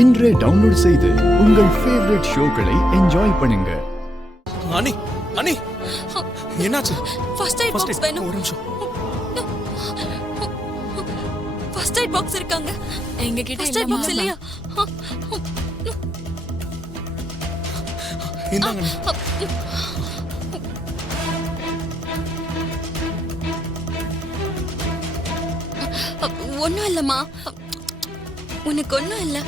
இன்றே டவுன்லோட் செய்து உங்கள் ஃபேவரட் ஷோக்களை என்ஜாய் பண்ணுங்க. அனி அனி என்னாச்சு? ஃபர்ஸ்ட் எய்ட் பாக்ஸ் வேணும். ஒரு நிமிஷம். ஃபர்ஸ்ட் எய்ட் பாக்ஸ் இருக்காங்க எங்க கிட்ட. ஃபர்ஸ்ட் எய்ட் பாக்ஸ் இல்லையா? இந்தாங்க. ஒன்னும் இல்லம்மா, உனக்கு ஒன்னும் இல்ல.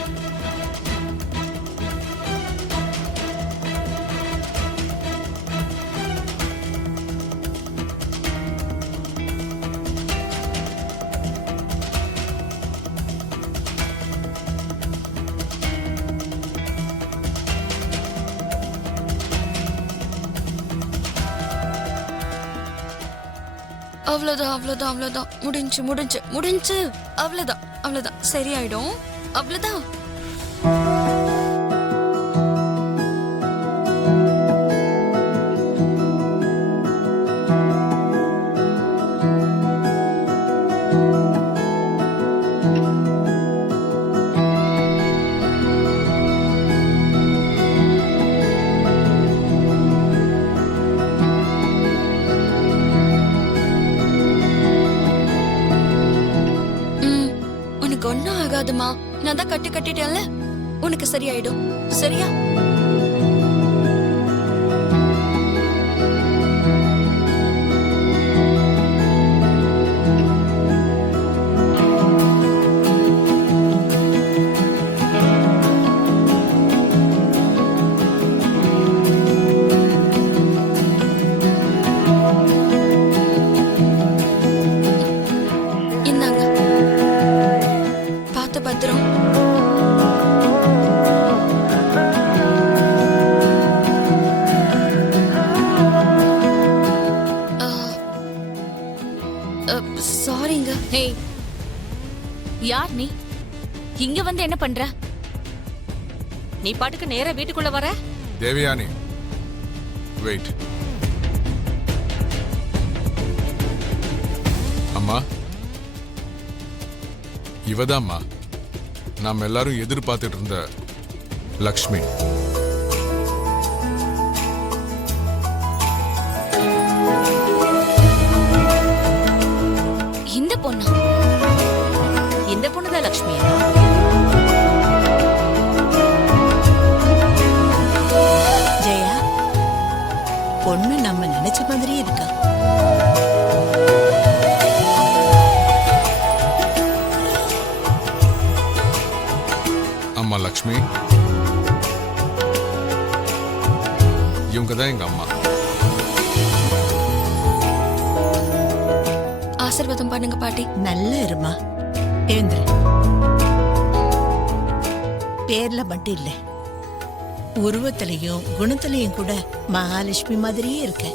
அவ்வளவுதான் அவ்வளவுதான் அவ்வளவுதான், முடிஞ்சு முடிஞ்சு முடிஞ்சு. அவ்வளவுதான் அவ்வளவுதான், சரியாயிடும். அவ்வளவுதான். ஒன்னும் ஆகாதுமா, நான் தான் கட்டிட்டேன்ல, உனக்கு சரியாயிடும். சரியா? இந்தாங்க, பார்த்து பத்திரம். சாரிங்க. ஹே, யார் நீ? இங்க வந்து என்ன பண்ற? நீ பாட்டுக்கு நேரா வீட்டுக்குள்ள வர? தேவயானி, வெயிட். அம்மா, இவதாம்மா நாம எல்லாரும் எதிர்பார்த்துட்டு இருந்த லக்ஷ்மி. இந்த பொண்ணா? இந்த பொண்ணுதான் லக்ஷ்மியா? ஜெயா, பொண்ணு நம்ம நினைச்ச மாதிரியே இருக்கா. அம்மா லக்ஷ்மி, இவங்க தான் எங்க அம்மா. ஆசீர்வாதம் பண்ணுங்க பாட்டி. நல்ல இருமா, எழுந்திரு. பேர்ல மட்டும் இல்ல, உருவத்திலையும் குணத்திலையும் கூட மகாலட்சுமி மாதிரியே இருக்க.